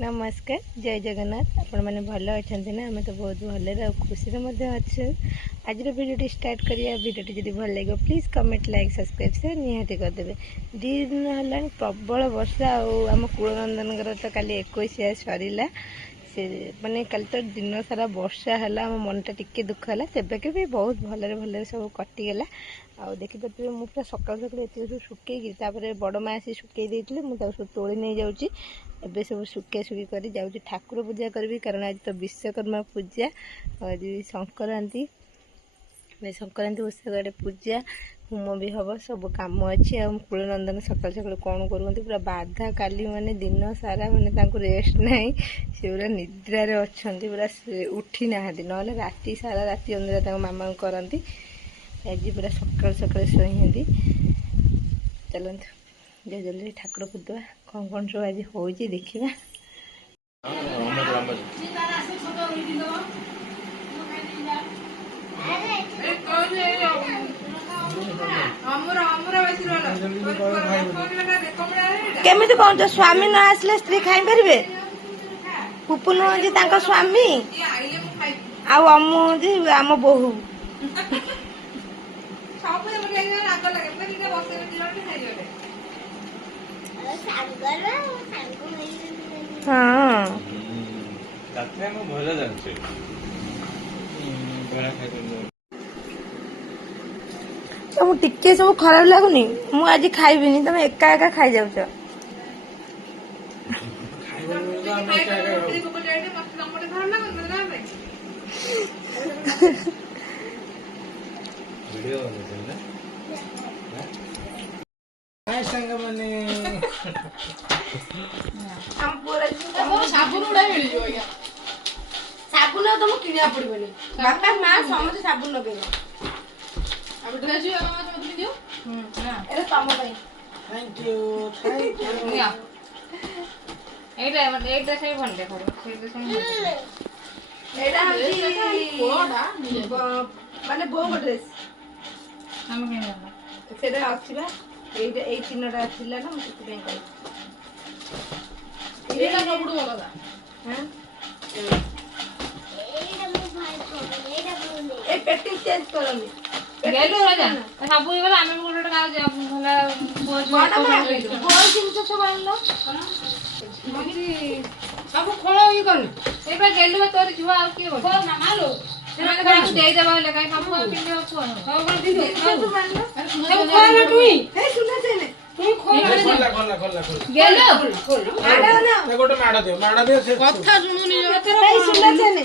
नमस्कार जय जगन्नाथ आपण मैंने भल अच्छा ना आम तो बहुत भल खुशी अच्छे आज भिडियो स्टार्ट करिया भिडियो जब भल लगे प्लीज कमेंट लाइक सब्सक्राइब से निहाती करदे दिन है प्रबल वर्षा आम कूलनंदन तो काली 21 सरला से माने कल तो दिन सारा वर्षा है आम मनटा टिके दुख है तेबे के भी बहुत भलरे भलरे सब कटिगला आ देखिपे मुझे पूरा सकाल सकाल सब शुकई बड़ माँ आसी शुकई देते मुझे सब तोड़ी नहीं जाऊँगी एबे सब सुखे सुखी कर जाऊँगी ठाकुर पूजा करी कारण आज तो विश्वकर्मा पूजा आज संक्रांति संक्रांति ओषा पूजा होम भी हम सब कम अच्छे कूलनंदन सकाल सकाल कौन करते पूरा बाधा काली माने दिन सारा माने रेस्ट ना से पूरा निद्रारे अच्छा पूरा उठी ना ना राति सारा राति अंदर मामा करती आज पूरा सकाल सकाल शोती चलते जल्दी जल्दी ठाकुर पूजा कौन सब आज हो देखा केमी कौन स्वामी न आसले स्त्री खाई पारे पुपुन जी स्वामी आमु जी आम बोहू हाँ तुम टिके सब खराब लगुनि मु आज खाइबिनी तुम एका एका खाई जाउछ साबुन उड़ा मिल जो आज्ञा साबुन तुम किनिया पड़बनी बापा मां समझ साबुन लगेबो अब ड्रेस भी मामा मत दियो ना एरे तम भाई थैंक यू या एक ड्रेस ही भन देखो से ड्रेस एडा कोडा माने बो ड्रेस हम के ना सेडा आछिबा ए तीनटा आछिला ना मते पे कहि एटा सबुडू बोलदा हां ए पेटी चेंज करनी गेलो राजा सबु गला आमे गोटे गाव जा भला बोल जिंस सब आनलो सब खोलो ई कर एबा गेलो तोर जुवा आ की हो मामा लो ସେମାନେ କାହାକୁ ଦେଇଦେବା ହେଲେ କାହିଁ ସବୁ ପିନ୍ଧି ହବ ହଉ କଣ ପିନ୍ଧି ତୁ ମାନलो ସବୁ ଖୋଲ ଟୁଇ हे सुन सेने ତୁ ଖୋଲ खोला गेलो आडा ना गोटे माड़ दे से କଥା ଶୁଣୁନି हे सुन सेने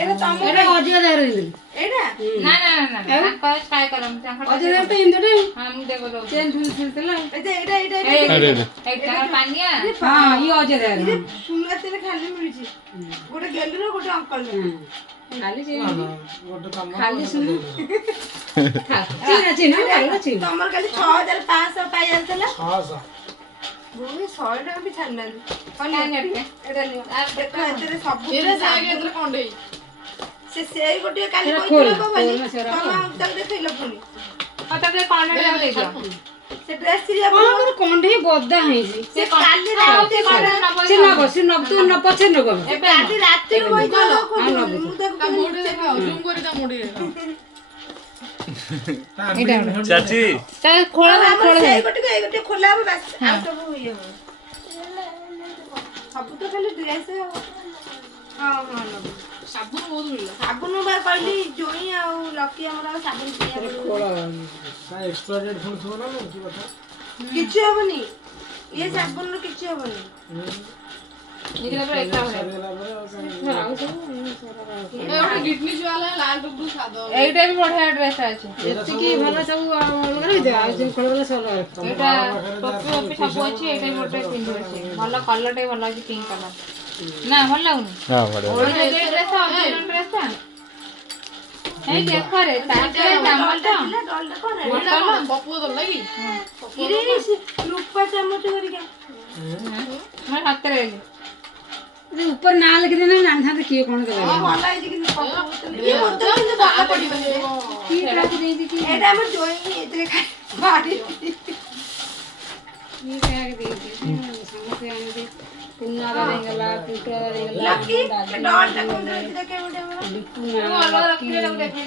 एरा तम ଏଟା ଅଜିଆ ଦାର ଇନ୍ଦୁ एडा ନା ନା ନା ନା କହ ସ୍କାଇ କରମ ତାଙ୍କ ଅଜିଆ ଦାର ତ ଇନ୍ଦୁ ହଁ ମୁଁ ଦେଖो ଦଉ ଚେନ୍ ଝୁଲ ଝୁଲଥିଲା एडा ଏଟା ପାନିଆ हां ଇ ଅଜିଆ ଦାର सुन सेने खाली मिलची गोटे गेलरो गोटे अंकल ଖାଲି ସେ गोटे काम ଖାଲି ଶୁଣୁ ଚିନା ଭଲ ଅଛି तमर खाली 6500 पाई आलतला हां सा भूमि 100 टाका भी छान नाही କଣ ନେଟେ एडा लियो आ देखो एतरे सब ଏରେ ସାगे ଏතର କଣ୍ଡେଇ से गोटे काली कोइलो बाबाली तमा अंकल देखैलो पुनी ଆଉ ତାପରେ କଣ୍ଡେଇ ଟା ଦେଇଦିଅ से ड्रेस सिरिया ଆମର କଣ୍ଡେଇ ବଦା ହେଇଛି से काली राती ସେ ନବ ତୁ ନ ପଛେ ନବ ଏବେ काली राती होई गलो मु देखो ତା ମୋଡି ଦେଖାओ ଜୁମ କରି ତା ମୋଡି ଦେଖାओ चाची ତା ଖୋଳ ଖୋଳ से गोटे खोला हो बस आ सब ये हो सब तो खाली ड्रेस हां हां नो ସାବୁନ ବହୁତ ମିଳିଲା साबुन बार कहली जोई आ लकी हमरा साबुन किया खोला का एक्सपायर्ड फुल थो ना की बता किछि हबनी ये साबुन रो किछि हबनी निकला पर एकटा हो ए ओटे किडनी वाला लाल टुकु सादो এইটা भी बढ़िया ड्रेस আছে এତିকি ভালো सब अलग रे आ যে খোলা সলো এটা টপি টপি सब ଅଛି এইটা ଗୋଟେ পিন্ধিছে ଭଲ কলর ଟେ ଭଲ ଅଛି পিঙ্ক কলর না ଭଲ ଲାଗୁନି हां बड़े ওই যে ড্রেস অরিজিনাল ড্রেসটা এই দেখো রে তাকে দামটা डॉल कोन মটল পপু তো লাগি इरे रूपा चमच करिका मैं हाथ रे ऊपर ना लिख देना नान था किए कोन करे ଭଲ ହେଇଛି କିନ୍ତୁ ପକଉଥିଲି ଏ ବୋତଲ କିନ୍ତୁ ବାହା ପଡିବନି की राख देती की ଏଟା ଆମ ଜୋଇଁ ଏଥିରେ ଖାଇ ବାଡି ଇଏ ଖାଇବାକୁ ଦେଇଛି ସମସ୍ତେ ଆଣିକି ପୁନାର ଦେଇଗଲା ପୁଟର ଦେଇଗଲା ଲକି ଡଲଟା କୋଉଠି ରଖି ଦେଖେ ଗୋଟେ ଆମର ଲିପୁନା ଲକି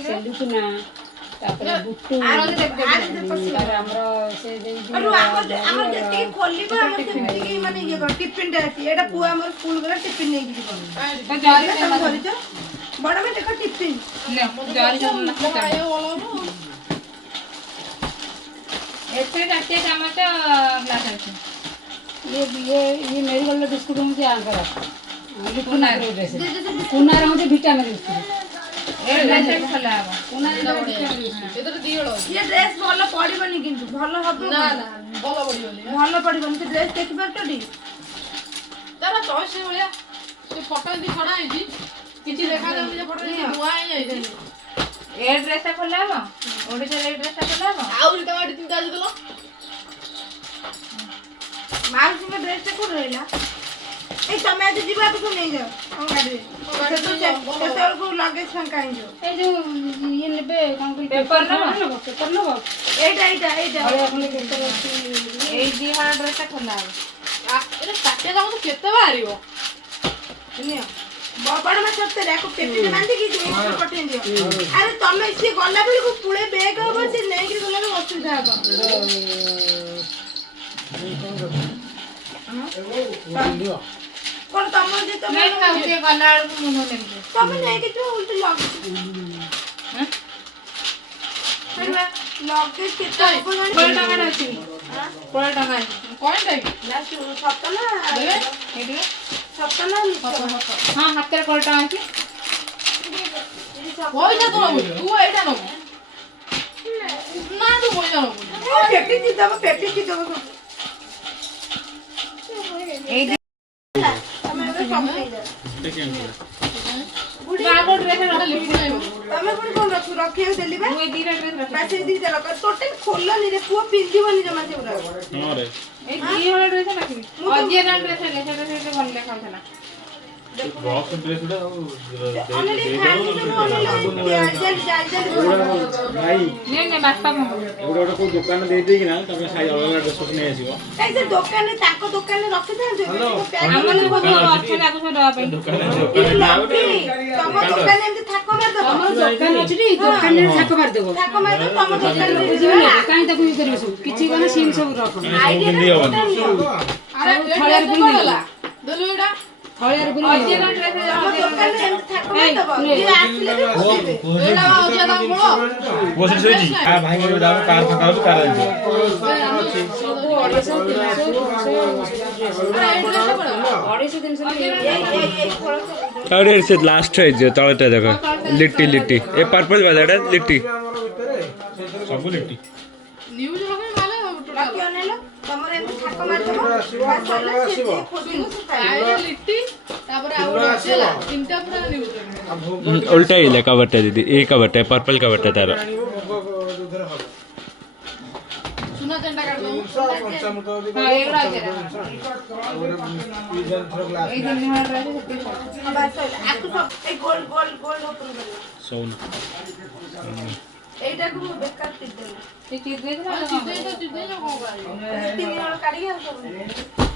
ସେଲୁକୁନା ତାପରେ ବୁଟୁ ତାପରେ ଆମର ସେ ଦେଇଛି ଆମର ଯେତିକି ଖୋଲିବ ଆମର ସେତିକି ମାନେ ଇଏ କର ଟିଫିନଟା ଅଛି ଏଟା ପୁଅ ଆମର ସ୍କୁଲ ଗଲା ଟିଫିନ ନେଇକି ଯିବ ତମେ ଧରିଛ ବଡ ମେ ଦେଖ ଟିଫିନ ଏଥିରେ 4 ଚାମଚ ଗ୍ଲାସ ଅଛି। ये मेरी गोल्ड बिस्कुट मुझे आंकर पुनार मुझे विटामिन बिस्कुट ଏ ଡ୍ରେସ୍ ଖୋଲା ହବ। पुनार विटामिन बिस्कुट ଏଥିରେ 2 ହଳ ଅଛି। ये ड्रेस ଭଲ ପଡିବନି କିନ୍ତୁ ଭଲ ହବ ନା ନା ଭଲ ପଡିବନି। ଭଲ ପଡିବନି ସେ ଡ୍ରେସ ଦେଖି ପାରୁଛଟି ତାର ଚଏସ୍ ଭଳିଆ ସେ ଫଟୋ ଏମିତି ଛଡା ହେଇଛି କିଛି ଦେଖାଯାଉନି ଯେ ଫଟୋ ଏମିତି ଧୁଆ ହେଇଯାଇଛି। ଏ ଡ୍ରେସ୍ ଟା ଖୋଲା ହବ ଓଡ଼ିଶାରେ ଏ ଡ୍ରେସ୍ ଟା ଖୋଲା ହବ ଆହୁରି ତମ ଏଠି 3ଟା ଦେଇଦେଲ। ମାଉସୀଙ୍କ ଡ୍ରେସ ଟା କୋଉଠି ରହିଲା ଏଇ ତମେ ଆଜି ଯିବା ତୁ ନେଇଯାଅ ଆମ ଗାଡିରେ ସେତେବେଳକୁ ଲଗେଜ ଫାଙ୍କା ହେଇଯିବ ए जो ये नेबे कोन कोन पेपर नबो पेपर नबो ଏଇଟା ଏଇଟା ଏଇଟା ଏଇ 2 ହଳ ଡ୍ରେସ୍ ଟା ଖୋଲା ହବ। ଏରେ 4 ଚାମଚ କେତେ ବାହାରିବ? ନିଅ ବଡ ମା ସତରେ ଆକୁ ପେଟିରେ ବାନ୍ଧିକି ଦେଇକି ପଠେଇ ଦିଅ ଆରେ ତମେ ସିଏ ଗଲା ବେଳକୁ ପୁଳେ ବେଗ ହବ ସେ ନେଇକି ଗଲା ବେଳକୁ ଅସୁବିଧା ହବ କଣ ତମର ଯେ ତମେ ନାଇଁ ଖାଉଛେ ଗଲା ବେଳକୁ ମୁଁ ନେବି। ତମେ ନେଇକି ଯିବ ଉଲ୍ଟି ଲଗେଜ କେତେ ହବ ଜାଣି 20 ଟଙ୍କା ଅଛି 20 ଟଙ୍କା ଅଛି କଣ ଦେବି ସତ ନା ଦେବେ ଏଇଠି ସତ ନା ହଁ ହାତରେ 20 ଟଙ୍କା ଅଛି ପଇସା ତ ନବୁ ତୁ ଏଇଟା ନବୁ ନା ତୁ ପଇସା ନବୁ ପେଟି ଦବ ଏଇ ତମେ ଏବେ ସବୁ ନେଇଯାଅ ବାଗୋ ଡ୍ରେସ୍ ରଖିଲି ତମେ ପୁଣି କଣ ରଖିବାକୁ ଦେଲି ବା ମୁଁ ଏଇ 2ଟା ଡ୍ରେସ୍ ରଖିଲି ବାସ ଏଇ ଦିଟା ଲୋକ ଟୋଟାଲ ଖୋଲନି ରେ ପୁଅ ପିନ୍ଧିବନି ଜମା ସେଗୁଡା ଏଇ 2 ହଳ ଡ୍ରେସ୍ ରଖିଲି ଅଜିଏରା ଡ୍ରେସ୍ ହେଲେ ସେଟା ସେଟା ଭଲ ଦେଖାଉଥିଲା ନେ ବାପା କୋଉ ଦୋକାନ ଦେଇଦେଇକିନା ତମେ ସାଇ ଅଲଗା ଡ୍ରେସ୍ ନେଇ ଆସିବ। ଦୋକାନରେ ତାଙ୍କ ଦୋକାନରେ ରଖିଥାନ୍ତି ଆମର ସବୁ ଅଛି ଲାଗୁ ସବୁ ଦବା ପାଇଁ ତମ ଦୋକାନରେ ଏମିତି ଥାକ ମାରିଦବ हमर दुकान अछि नी दुकान रे थाक मार देबो ଥାକ ମାରିଦବ तम ଦୋକାନରେ बुझिबे काई ताकू इ करियो सब किछि गने सिम सब रख ଆଇडिଆ अरे थळ्यार बुली गेला देलु एटा थळ्यार बुली अजिएरा ड्रेस ତମ ଦୋକାନରେ ଏମିତି ଥାକ ମାରିଦବ ଯିଏ ଆସିଲେ ବି ବସିବେ एटा अजिया दाम बोलो ବସି ଶୋଇଛି ଆ ଭାଇ ମୋର ଦାମ କାର ଫାଙ୍କା ହଉଛି କାର ଆଣିବ सब 250 दिन से और से लास्ट है जो तळटा देखो लिट्टी लिट्टी ए पर्पल वाला एटा लिट्टी ସବୁ ଲିଟି न्यूज लगे माले टोटल ବାକି ଅନେଇଲ ତମର ଏମିତି ଥାକ ମାରିଦବ ବାସ ସରିଲା ସେ ଯିଏ ଖୋଜିବ ସେ ପାଇବ आए लिट्टी तापर आउ अजिएला तीनटा पूरा न्यूज लगे उल्टा ही का बट्टा दीदी ए का बट्टा पर्पल का बट्टा तार ଆଣିବ ଭୋଗ ଯୋଉଥିରେ ହବ सुना चंडा काट दो ପଞ୍ଚାମୃତ हां एगड़ा अजिएरा ପିଜନ ଥର ଗ୍ଲାସ ए दिन में ड्रेस सेती ବାସ ସରିଲା ଆକୁ ସବୁ ଏଇ ଗୋଲ ଗୋଲ ଗୋଲ ଓପନ କରିବ सोन এইটাକୁ ମୁଁ ବେକାର ପିଦେଲି ये चीज दे ना चिदे जो कोन करियो ତିନି ହଳ କାଢିକି ଆଉ ସବୁ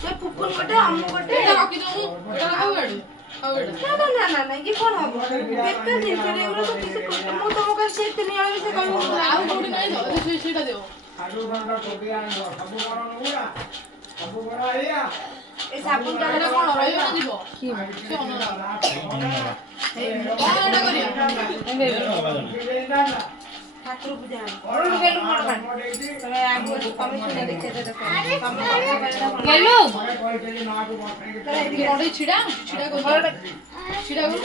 ସେ ପୁପୁନ ଗୋଟେ ଅମୁ ଗୋଟେ एटा रखी दऊ एटा खाऊ गाडी खाऊ एटा ନା ଇଏ କଣ ହବ ବେକାର ଜିନିଷ ଏଗୁলো ତ କିଛି ମୁଁ ତମକୁ ସେ ତିନି ହଳ ବି ସେ କହିବ ଆଉ କୋଉଠି নাই ତ ସେଇଟା ଦେও এই ସାବୁନଟା ଏଟା କଣ ରହିବ ନା ଯିବ କି ସେ ଅନରା ଏଟା କରିଆ ଠାକୁର ପୂଜା ତମେ ଆଗୁ ତମେ ଶୁଣ ଦେଖେ ତମେ गेलो बड़ी छिड़ा छिड़ा को छिड़ा को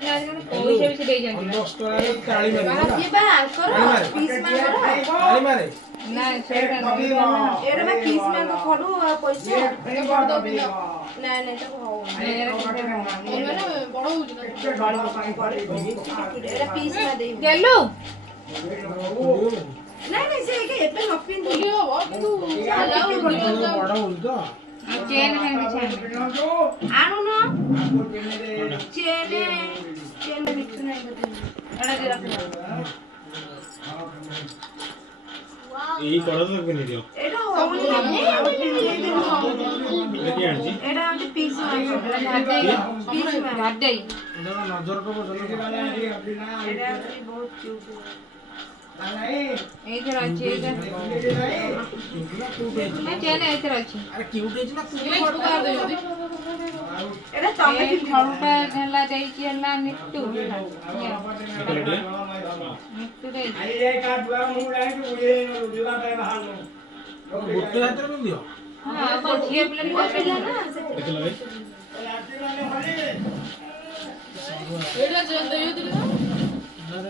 पैसा भी दे जानी 10 ଟଙ୍କା ତାଳି ମାରି ଇଏ ବା ଆଙ୍କର ପିସ୍ ମାଙ୍କର ତାଳି ମାରେ ना सेटा ଏଇଟା ବା ପିସ୍ ମାଙ୍କ ଖଡୁ ଆଉ ପଇସା ये बड़ दो पिला ନାଇଁ ତାକୁ ହଉ एने बड़ होउछ ना ଏଇଟା ପିସ୍ ମା ଦେଇ गेलो ନାଇଁ ସେ ଏବେ ନ ପିନ୍ଧୁ बोली हो किंतु जाऊ ବଡ ହଉନି ତ चेन है पीछे ଆଣୁନ ଚେନ ବିଛୁ ନାହିଁ ବୋଧେ एड़ा दे रख ଏଇ କଲର ତ ପିନ୍ଧି ଦିଅ ଏଇଟା ହଉନି এটা কি আনছি এটা হচ্ছে পিস ଭାଦେଇ নজর করব এটা হচ্ছে বহুত কিউট ଏଇଥିରେ ଅଛି ଏଇଟା ଚେନ୍ ଏଇଥିରେ ଅଛି এটা ତମେ ଏଇ ଖଡୁଟା ହେଲା ଦେଇଛି ହେଲା ମିଟୁ ମିଟୁ ଦେଇଛି ଗୋଟେ ହାତରେ ପିନ୍ଧିଅ ହଁ ଆଉ କଣ ଝିଅ ପିଲା ପୁଅ ପିଲା ନା ଦେଖିଲ ଭାଇ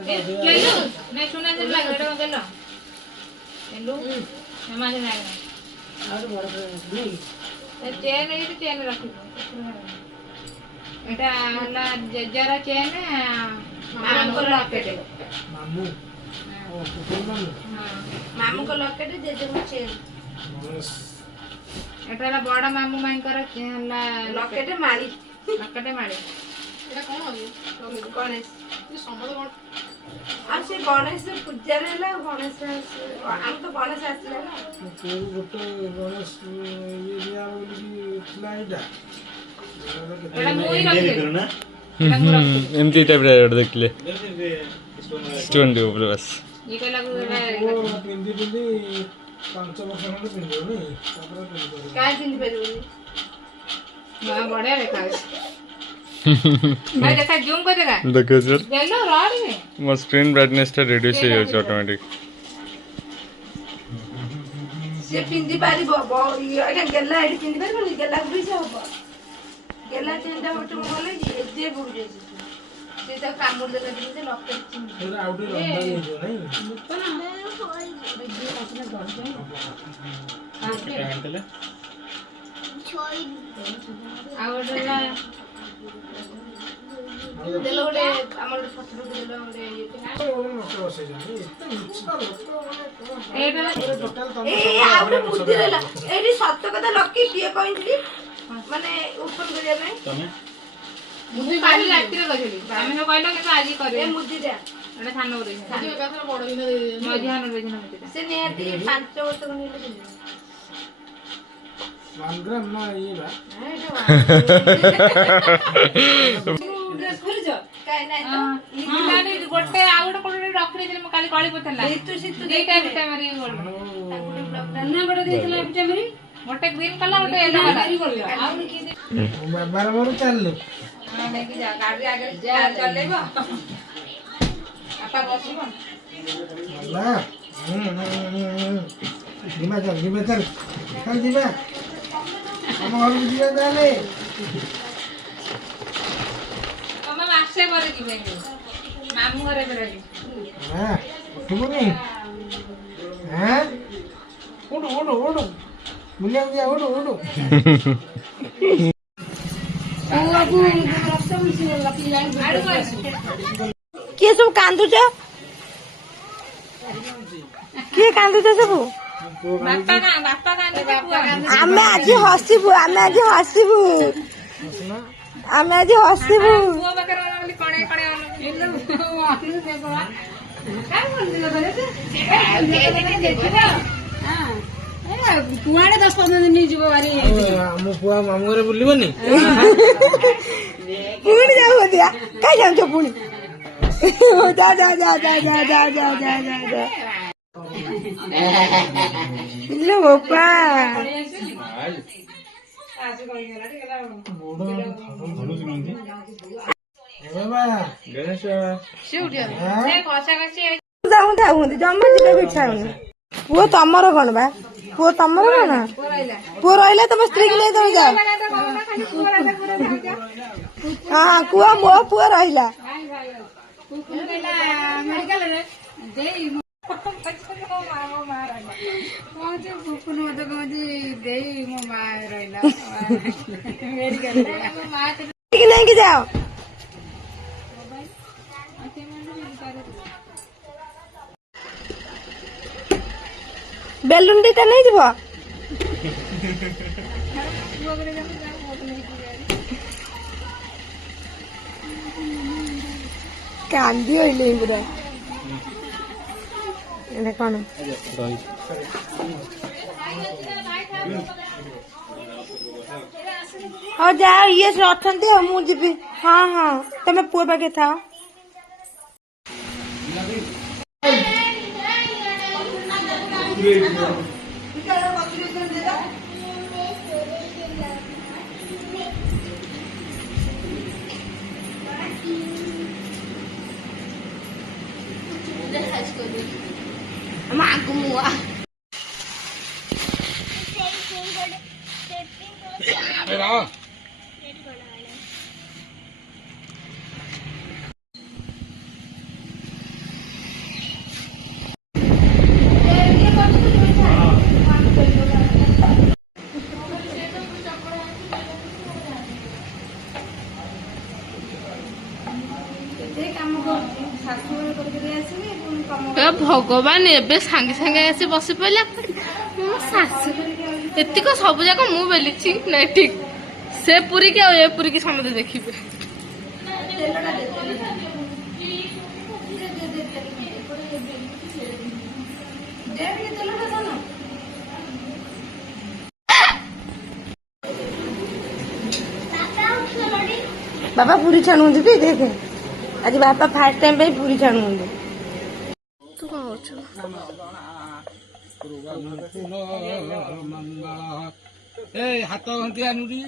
କେଲୁ ନେ ଶୁଣା ଯେ ଲାଗେ ଏଟା କେଲ କେଲୁ ଏମାନେ ନାହିଁ ଚେନ୍ ଏଇଠି ଚେନ୍ ରଖିବ ଏଟା ହେଲା ଜେଜର ଚେନ୍ ମାମୁଙ୍କ ଲକେଟ ମାମୁ ଓ କୁକୁର ମାମୁ ମାମୁଙ୍କ ଲକେଟ ଜେଜେଙ୍କ ଚେନ୍ ଏଟା ହେଲା ବଡ ମାମୁ ମାଇଙ୍କର ହେଲା ଲକେଟ ମାଳି ଲକେଟ ମାଳି ଗଣେଶ ଆଉ ସେ ଗଣେଶ ପୂଜାରେ ହେଲା ଗଣେଶ ଆମ ତ ଗଣେଶ ଆସିଲା ନା ଗୋଟେ ଗଣେଶ ଇଏ ଦିଆ ବୋଲି ଥିଲା ଏଇଟା ଏଟା ମୁଇ ରଖିଦେଲି ନା ଏମିତି ଟାଇପ୍ର ଦେଖିଲେ ଷ୍ଟୋନ୍ ଦେବ ପୁରା ବାସ୍ ଇଏ କହିଲା ପିନ୍ଧି ପିନ୍ଧି 5 ବର୍ଷ ଖଣ୍ଡେ ପିନ୍ଧିବନି ତାପରେ ପିନ୍ଧିପାରିବ କାହିଁ ପିନ୍ଧି ପାରିବୁନି ବଢିଆ ଦେଖାଯାଉଛି ଭାଇ ଦେଖା ଜୁମ୍ କରି ଦେଖା ଦେଖ ସାର୍ ଦେଲ ରଡିନି ମୋ ସ୍କ୍ରିନ୍ ବ୍ରାଇଟନେସ୍ଟା ରିଡ୍ୟୁସ୍ ହେଇଯାଉଛି ଅଟୋମେଟିକ୍ ସେ ପିନ୍ଧି ପାରିବ ଏଇଟା ଗେଲା ଏଠି ପିନ୍ଧି ପାରିବନି ଗେଲା ବୁଡିছে ହବ ଗେଲା ଚେନ୍ଟା ଗୋଟେ ଭଲ ହେଇଛି ଏତେ ବୁଡୁଛି ସେ ତାକୁ କାମୁଡି ଦେଲା ଟିକେ ଲକେଟ ସେଇଟା ଆଉ ଟିକେ ଲମ୍ବା ହେଇଯିବ ନାଇଁ ଆଣିଥିଲେ ଆଉ ଗୋଟେ ହେଲା ଦେଲ ଗୋଟେ ଆମର ଫଟୋ ଦେଲ ଗୋଟେ ଏଇଟା ଏଇ ଆଉ ଗୋଟେ ମୁଦି ରହିଲା ଏଇଠି ସତ କଥା ଲକି କିଏ କହିଥିଲି ମାନେ ଓପନ କରିବା ପାଇଁ ତମେ ମୁଁ କାଲି ରାତିରେ କହିଥିଲି ଆମେ ତ କହିଲ କିନ୍ତୁ ଆଜି ଏ କରିବେ ମୁଦିଟା ଏଟା ସାନ ବୋଧେ ମଝିଆ ନରେଜ ମୁଦିଟା ସେ ନିହାତି 5 ବର୍ଷ ଖଣ୍ଡେ ପିନ୍ଧିବ 1 ଗ୍ରାମ ନା ଇଏ ବା ଗୋଟେ ଆଉ ଗୋଟେ କୋଉଠି ରଖିଦେଇଥିଲି ମୁଁ କାଲି କଳି ପଚାରିଲା ଦିଟା ଭିଟାମିନ ଗୋଟେ ଗ୍ରୀନ କଲର ଗୋଟେ ୟେଲୋ କଲର ବାବାର ମୋର ଚାଲିଲେ ନେଇକି ଯା ଗାଡି ଆଗରେ ଚଲେଇବ ଆପା ବସିବ ନା ଯିବା ଚାଲ ଯିବା ଆମ ଘରକୁ ଯିବା ତାହେଲେ ତମେ ମାସେ ପରେ ଯିବେ ମାମୁଁ ଘରେ ରହିବି ଉଠିବୁନି ଉଠୁ ଉଠୁ ଉଠୁ ବୁଲିବାକୁ ଯିବା ଉଠୁ ଉଠୁ କିଏ ସବୁ କାନ୍ଦୁଛ କିଏ କାନ୍ଦୁଛ ସବୁ ଆମେ ଆଜି ହସିବୁ ଆମେ ଆଜି ହସିବୁ ଆମେ ଆଜି ହସିବୁ କୁଆଡେ 10-15 ଦିନ ଯିବ ଭାରି ଆମ ପୁଅ ମାମୁଁ ଘରେ ବୁଲିବନି ପୁଣି ଯାଉ ଦିଆ କାଇଁ ଯାଉଛ ପୁଣି ଯା ଯା ଯା ଯା ଯା ଯା ଯା ଯା ଯା ଯା ଇଲୋ ବୋପା ହୁଅନ୍ତି ଜମା ଯିବାକୁ ଇଚ୍ଛା ହଉନି ପୁଅ ତମର କଣ ବା ପୁଅ ତମର କଣ ପୁଅ ରହିଲା ତମ ସ୍ତ୍ରୀ କି ନେଇ ତମେ ଯାଅ ହଁ କୁହ ମୋ ପୁଅ ରହିଲା ନେଇକି ଯାଅ ବେଲୁନ ଦିଟା ନେଇଯିବ କାନ୍ଦି ହଇଲେ ପୁରା ଏଇଟା କ'ଣ ହଉ ଯାଅ ଇଏ ସେ ଅଛନ୍ତି ଆଉ ମୁଁ ଯିବି। ହଁ ହଁ ତମେ ପୁଅ ପାଖେ ଥାଅ। ଭଗବାନ ଏବେ ସାଙ୍ଗେ ସାଙ୍ଗେ ଆସି ବସି ପଇଲା ମୋ ଶାଶୁ ଏତିକ ସବୁ ଯାକ ମୁଁ ବେଲିଛି ନାଇଁ ଠିକ ସେ ପୁରୀକି ଆଉ ଏ ପୁରୀକି ସମସ୍ତେ ଦେଖିବେ। ବାପା ପୁରୀ ଛାଣୁଛନ୍ତି ଟି ଦେଖେ ଆଜି ବାପା ଫାର୍ଷ୍ଟ ଟାଇମ୍ ପାଇଁ ପୁରୀ ଛାଣୁଛନ୍ତି। ତୁ କଣ କରୁଛୁ? ହାତ ଘଣ୍ଟି ଆଣୁଛି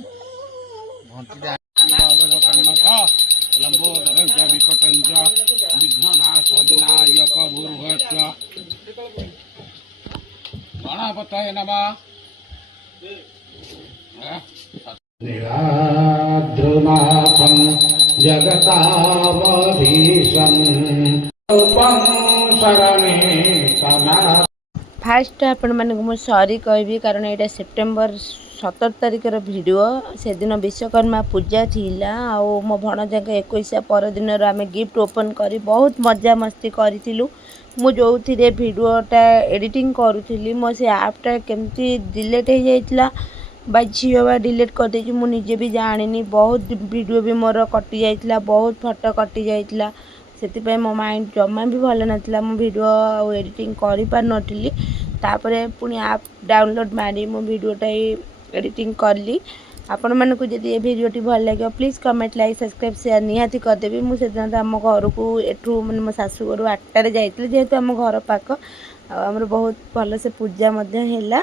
ଗଣପତାୟ ନମଃ। नीलाद्रुनाथं जगतामधीशं रूपं शरणेकना। फास्ट आपण मानक मु सॉरी कहबी कारण एटा सेप्टेम्बर 17 तारिखर वीडियो से दिन विश्वकर्मा पूजा थिला आ मो भणजा के 21 पर दिन आम गिफ्ट ओपन करी बहुत मजा मस्ती करूँ। मु जो वीडियोटा एडिटिंग करूली मो से आपटा केमती डिलीट हो जाइला बा झील बा डिलीट कर देछि मु निजे भी जानिनी। बहुत वीडियो भी मोर कटि जाइला बहुत फोटो कटि जाइला से मो माइंड जमा भी भल नाला मो वीडियो एडिटिंग करि पार नथिली। तापरे पुणी आप डाउनलोड मारी मो वीडियोटा एडिटिंग करली। आपण मानकु जदि ए वीडियोटी भल लगे please comment like subscribe share निहाती करदेवी। मुझे आम घर को एठू मैंने मो शाशुघर 8टारे जाइए जेहेतु आम घर पाख आमर बहुत भल से पूजा है।